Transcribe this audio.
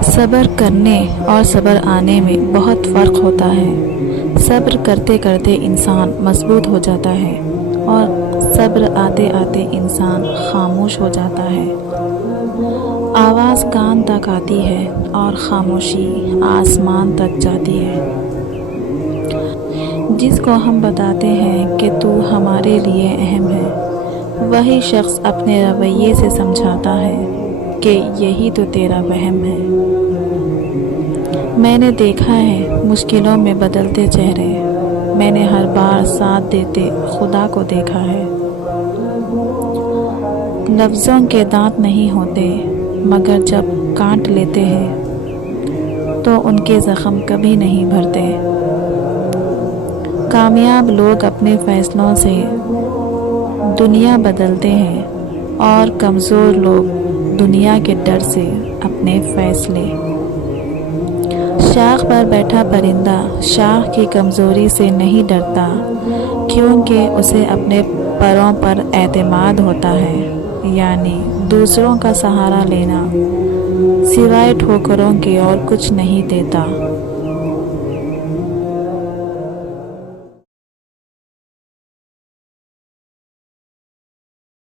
صبر کرنے اور صبر آنے میں بہت فرق ہوتا ہے۔ صبر کرتے کرتے انسان مضبوط ہو جاتا ہے اور صبر آتے آتے انسان خاموش ہو جاتا ہے۔ آواز کان تک آتی ہے اور خاموشی آسمان تک جاتی ہے۔ جس کو ہم بتاتے ہیں کہ تو ہمارے لیے اہم ہے، وہی شخص اپنے رویے سے سمجھاتا ہے کہ یہی تو تیرا وہم ہے۔ میں نے دیکھا ہے مشکلوں میں بدلتے چہرے، میں نے ہر بار ساتھ دیتے خدا کو دیکھا ہے۔ لفظوں کے دانت نہیں ہوتے، مگر جب کاٹ لیتے ہیں تو ان کے زخم کبھی نہیں بھرتے۔ کامیاب لوگ اپنے فیصلوں سے دنیا بدلتے ہیں اور کمزور لوگ دنیا کے ڈر سے اپنے فیصلے۔ شاخ پر بیٹھا پرندہ شاخ کی کمزوری سے نہیں ڈرتا، کیونکہ اسے اپنے پروں پر اعتماد ہوتا ہے۔ یعنی دوسروں کا سہارا لینا سوائے ٹھوکروں کے اور کچھ نہیں دیتا۔